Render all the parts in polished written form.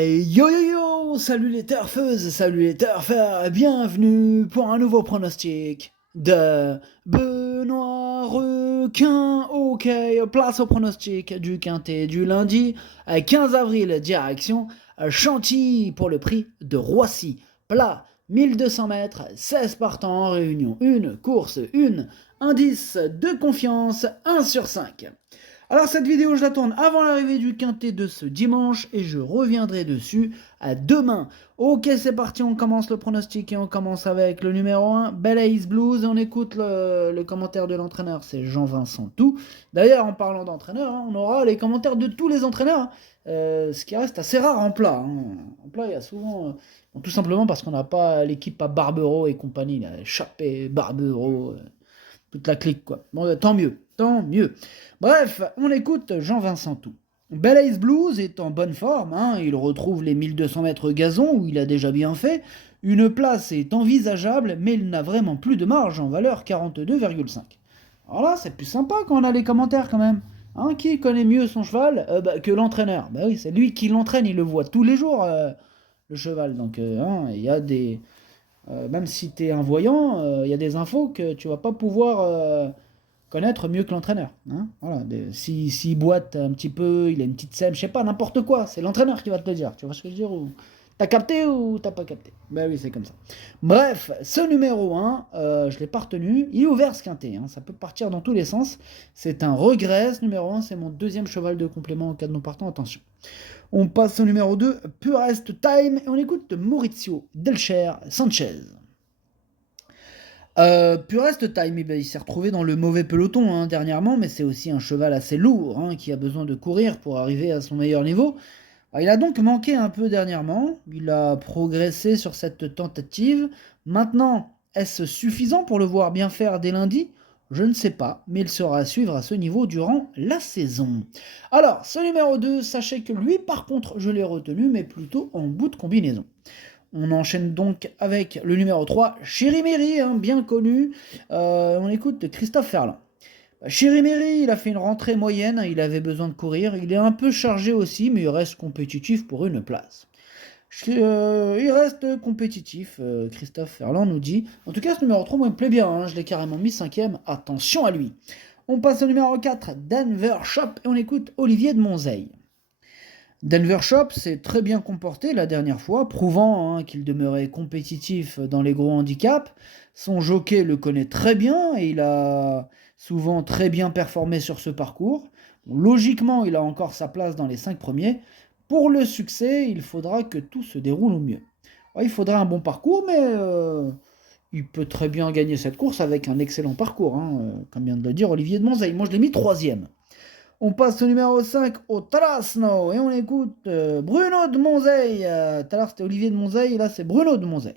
Yo yo yo, salut les turfeuses, salut les turfeurs, bienvenue pour un nouveau pronostic de Benoît Requin. Ok, place au pronostic du quintet du lundi 15 avril, direction Chantilly pour le prix de Roissy. Plat 1200 mètres, 16 partants en réunion, une course, une indice de confiance 1 sur 5. Alors cette vidéo, je la tourne avant l'arrivée du quintet de ce dimanche et je reviendrai dessus à demain. Ok, c'est parti, on commence le pronostic et on commence avec le numéro 1, Belaze Blues. Et on écoute le commentaire de l'entraîneur, c'est Jean-Vincent Tout. D'ailleurs, en parlant d'entraîneur, on aura les commentaires de tous les entraîneurs, ce qui reste assez rare en plat. En plat, il y a souvent... bon, tout simplement parce qu'on n'a pas l'équipe à Barbero et compagnie, là, Chappé, Barbero... toute la clique, quoi. Bon, tant mieux, tant mieux. Bref, on écoute Jean-Vincent Tout. Belaze Blues est en bonne forme, il retrouve les 1200 mètres gazon où il a déjà bien fait. Une place est envisageable, mais il n'a vraiment plus de marge en valeur 42,5. Alors là, c'est plus sympa quand on a les commentaires quand même. Qui connaît mieux son cheval que l'entraîneur? Bah oui, c'est lui qui l'entraîne, il le voit tous les jours, le cheval. Donc, il y a des... même si tu es un voyant, il y a des infos que tu vas pas pouvoir connaître mieux que l'entraîneur. Voilà, s'il boite un petit peu, il a une petite sème, je sais pas, n'importe quoi, c'est l'entraîneur qui va te le dire. Tu vois ce que je veux dire ou... T'as capté ou t'as pas capté? Ben oui, c'est comme ça. Bref, ce numéro 1, je l'ai pas retenu. Il est ouvert ce quintet, ça peut partir dans tous les sens. C'est un regret, ce numéro 1, c'est mon deuxième cheval de complément en cas de non partant, attention. On passe au numéro 2, Purest Time, et on écoute Maurizio Delcher Sanchez. Purest Time, il s'est retrouvé dans le mauvais peloton dernièrement, mais c'est aussi un cheval assez lourd qui a besoin de courir pour arriver à son meilleur niveau. Il a donc manqué un peu dernièrement, il a progressé sur cette tentative. Maintenant, est-ce suffisant pour le voir bien faire dès lundi? Je ne sais pas, mais il sera à suivre à ce niveau durant la saison. Alors, ce numéro 2, sachez que lui, par contre, je l'ai retenu, mais plutôt en bout de combinaison. On enchaîne donc avec le numéro 3, Chirimiri, bien connu. On écoute Christophe Ferland. Chirimiri, il a fait une rentrée moyenne, il avait besoin de courir. Il est un peu chargé aussi, mais il reste compétitif pour une place. Il reste compétitif, Christophe Ferland nous dit. En tout cas, ce numéro 3, moi, il me plaît bien, je l'ai carrément mis 5ème. Attention à lui. On passe au numéro 4, Denver Shop, et on écoute Olivier de Monzeil. Denver Shop s'est très bien comporté la dernière fois, prouvant qu'il demeurait compétitif dans les gros handicaps. Son jockey le connaît très bien et il a souvent très bien performé sur ce parcours. Logiquement, il a encore sa place dans les 5 premiers. Pour le succès, il faudra que tout se déroule au mieux. Il faudrait un bon parcours, mais il peut très bien gagner cette course avec un excellent parcours, comme vient de le dire Olivier de Monzeil. Moi, je l'ai mis 3ème. On passe au numéro 5, au Trasno, et on écoute Bruno de Monzeil. Tout à l'heure c'était Olivier de Monzeil, et là c'est Bruno de Monzeil.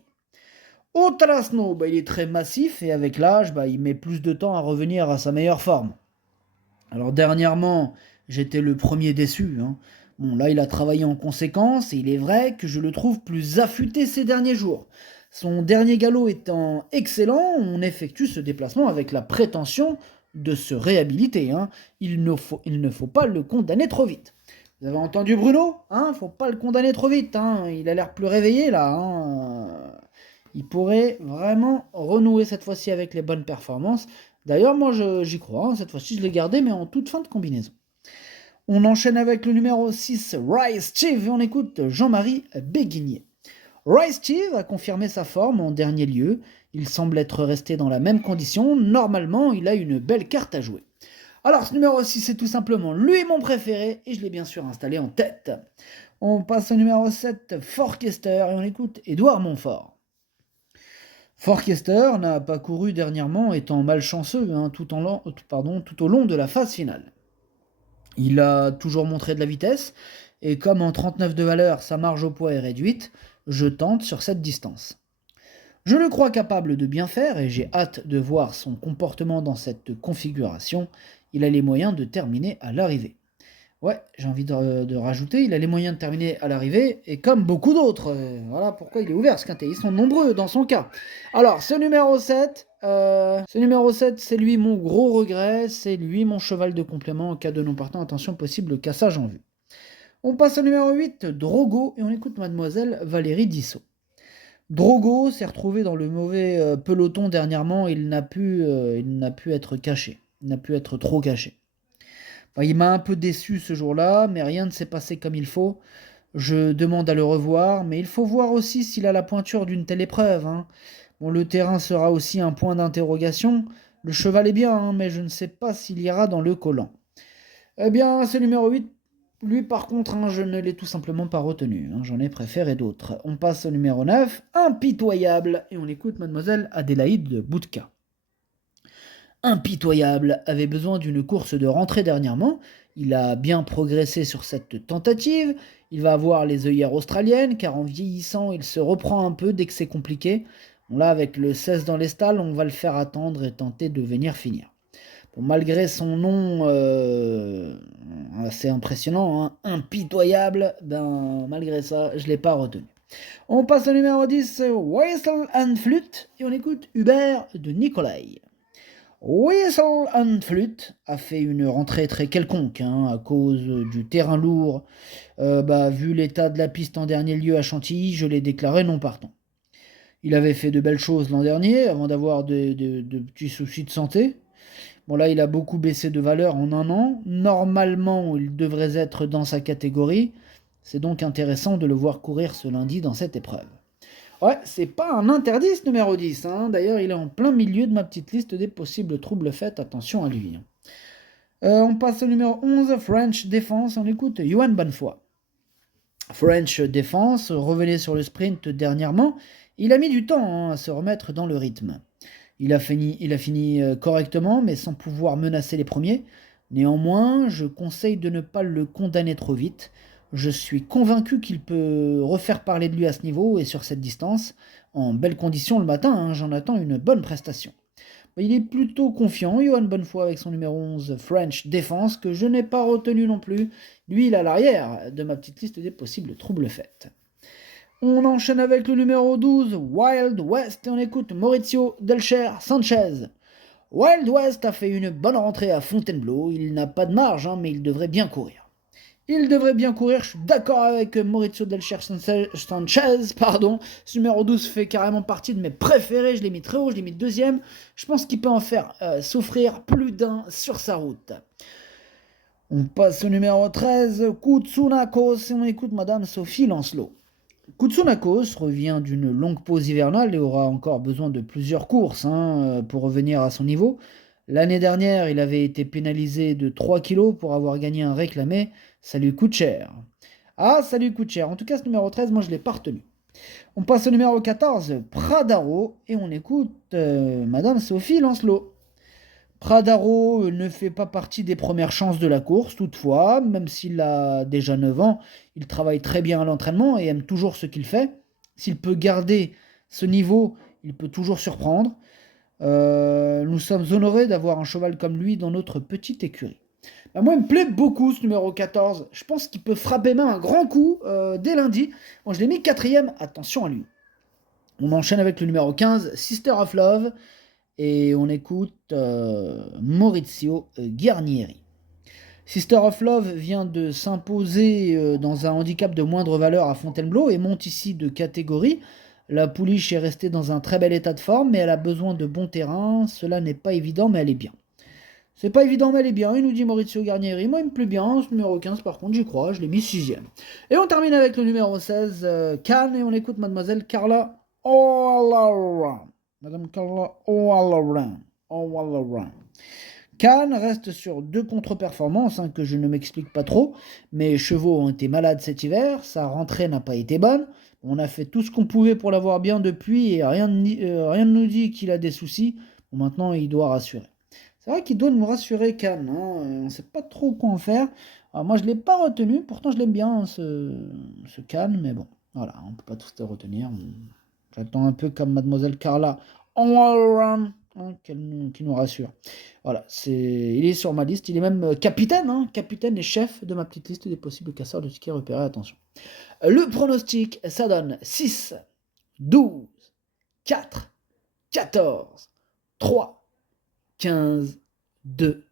Au Trasno, il est très massif, et avec l'âge, il met plus de temps à revenir à sa meilleure forme. Alors dernièrement, j'étais le premier déçu. Bon, là il a travaillé en conséquence, et il est vrai que je le trouve plus affûté ces derniers jours. Son dernier galop étant excellent, on effectue ce déplacement avec la prétention de se réhabiliter. Il ne faut pas le condamner trop vite. Vous avez entendu Bruno? Faut pas le condamner trop vite. Il a l'air plus réveillé là. Il pourrait vraiment renouer cette fois-ci avec les bonnes performances. D'ailleurs, moi j'y crois. Cette fois-ci, je l'ai gardé, mais en toute fin de combinaison. On enchaîne avec le numéro 6, Rice Chief, et on écoute Jean-Marie Béguinier. Rice Chief a confirmé sa forme en dernier lieu. Il semble être resté dans la même condition. Normalement, il a une belle carte à jouer. Alors, ce numéro 6, c'est tout simplement lui mon préféré, et je l'ai bien sûr installé en tête. On passe au numéro 7, Forkester, et on écoute Édouard Montfort. Forkester n'a pas couru dernièrement, étant malchanceux tout au long de la phase finale. Il a toujours montré de la vitesse, et comme en 39 de valeur, sa marge au poids est réduite, je tente sur cette distance. Je le crois capable de bien faire et j'ai hâte de voir son comportement dans cette configuration. Il a les moyens de terminer à l'arrivée. Ouais, j'ai envie de rajouter, il a les moyens de terminer à l'arrivée, et comme beaucoup d'autres, voilà pourquoi il est ouvert ce quintet, ils sont nombreux dans son cas. Alors, ce numéro 7, c'est lui mon gros regret, c'est lui mon cheval de complément en cas de non partant, attention, possible cassage en vue. On passe au numéro 8, Drogo, et on écoute mademoiselle Valérie Dissot. Drogo s'est retrouvé dans le mauvais peloton dernièrement, il n'a pu être caché, il n'a pu être trop caché. Enfin, il m'a un peu déçu ce jour-là, mais rien ne s'est passé comme il faut. Je demande à le revoir, mais il faut voir aussi s'il a la pointure d'une telle épreuve, hein. Bon, le terrain sera aussi un point d'interrogation. Le cheval est bien, hein, mais je ne sais pas s'il ira dans le collant. Eh bien, ce numéro 8, lui par contre, hein, je ne l'ai tout simplement pas retenu, hein, j'en ai préféré d'autres. On passe au numéro 9, Impitoyable, et on écoute mademoiselle Adélaïde Boudka. Impitoyable avait besoin d'une course de rentrée dernièrement. Il a bien progressé sur cette tentative. Il va avoir les œillères australiennes, car en vieillissant, il se reprend un peu dès que c'est compliqué. Bon, là, avec le 16 dans les stalles, on va le faire attendre et tenter de venir finir. Bon, malgré son nom assez impressionnant, hein, impitoyable, ben, malgré ça, je ne l'ai pas retenu. On passe au numéro 10, Whistle and Flute, et on écoute Hubert de Nicolai. Whistle and Flute a fait une rentrée très quelconque, hein, à cause du terrain lourd. Vu l'état de la piste en dernier lieu à Chantilly, je l'ai déclaré non partant. Il avait fait de belles choses l'an dernier, avant d'avoir de petits soucis de santé. Bon, là, il a beaucoup baissé de valeur en un an. Normalement, il devrait être dans sa catégorie. C'est donc intéressant de le voir courir ce lundi dans cette épreuve. Ouais, c'est pas un interdit ce numéro 10, hein. D'ailleurs, il est en plein milieu de ma petite liste des possibles troubles faits. Attention à lui, hein. On passe au numéro 11, French Defense. On écoute Johan Bonnefoy. French Defense revenait sur le sprint dernièrement. Il a mis du temps, hein, à se remettre dans le rythme. Il a fini correctement, mais sans pouvoir menacer les premiers. Néanmoins, je conseille de ne pas le condamner trop vite. Je suis convaincu qu'il peut refaire parler de lui à ce niveau et sur cette distance. En belles conditions le matin, hein, j'en attends une bonne prestation. Il est plutôt confiant, Johan Bonnefoy, avec son numéro 11, French Defense, que je n'ai pas retenu non plus. Lui, il est à l'arrière de ma petite liste des possibles troubles faits. On enchaîne avec le numéro 12, Wild West, et on écoute Maurizio Delcher Sanchez. Wild West a fait une bonne rentrée à Fontainebleau, il n'a pas de marge, hein, mais il devrait bien courir. Il devrait bien courir, je suis d'accord avec Maurizio Delcher Sanchez, pardon. Ce numéro 12 fait carrément partie de mes préférés, je l'ai mis très haut, je l'ai mis deuxième. Je pense qu'il peut en faire souffrir plus d'un sur sa route. On passe au numéro 13, Koutsounakos, et on écoute Madame Sophie Lancelot. Koutsounakos revient d'une longue pause hivernale et aura encore besoin de plusieurs courses, hein, pour revenir à son niveau. L'année dernière, il avait été pénalisé de 3 kilos pour avoir gagné un réclamé. Ça lui coûte cher. Ah, ça lui coûte cher. En tout cas, ce numéro 13, moi, je ne l'ai pas retenu. On passe au numéro 14, Pradaro, et on écoute Madame Sophie Lancelot. Pradaro ne fait pas partie des premières chances de la course, toutefois, même s'il a déjà 9 ans, il travaille très bien à l'entraînement et aime toujours ce qu'il fait. S'il peut garder ce niveau, il peut toujours surprendre. Nous sommes honorés d'avoir un cheval comme lui dans notre petite écurie. Moi, il me plaît beaucoup ce numéro 14. Je pense qu'il peut frapper même un grand coup dès lundi. Bon, je l'ai mis quatrième, attention à lui. On enchaîne avec le numéro 15, Sister of Love. Et on écoute Maurizio Guarnieri. Sister of Love vient de s'imposer dans un handicap de moindre valeur à Fontainebleau et monte ici de catégorie. La pouliche est restée dans un très bel état de forme, mais elle a besoin de bon terrain. Cela n'est pas évident, mais elle est bien. C'est pas évident, mais elle est bien, il nous dit Maurizio Guarnieri. Moi, il me plaît bien. Ce numéro 15, par contre, j'y crois, je l'ai mis sixième. Et on termine avec le numéro 16, Cannes, et on écoute Mademoiselle Carla O'Halloran. Madame Carla O'Halloran. Cannes reste sur deux contre-performances, hein, que je ne m'explique pas trop. Mes chevaux ont été malades cet hiver, sa rentrée n'a pas été bonne. On a fait tout ce qu'on pouvait pour l'avoir bien depuis et rien ne nous dit qu'il a des soucis. Bon, maintenant, il doit rassurer. C'est vrai qu'il doit nous rassurer, Cannes, hein. On ne sait pas trop quoi en faire. Alors, moi, je ne l'ai pas retenu, pourtant je l'aime bien, hein, ce Cannes, mais bon, voilà, on ne peut pas tout le retenir. J'attends un peu comme Mademoiselle Carla O'Halloran, hein, qui nous rassure. Voilà, il est sur ma liste, il est même capitaine, hein, capitaine et chef de ma petite liste des possibles casseurs de tickets repérés, attention. Le pronostic, ça donne 6, 12, 4, 14, 3, 15, 2,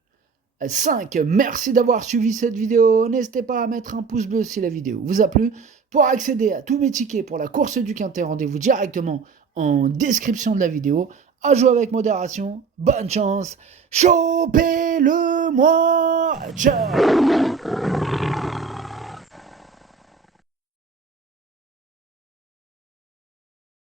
5. Merci d'avoir suivi cette vidéo. N'hésitez pas à mettre un pouce bleu si la vidéo vous a plu. Pour accéder à tous mes tickets pour la course du Quintet, rendez-vous directement en description de la vidéo. À jouer avec modération. Bonne chance. Chopez-le moi. Ciao.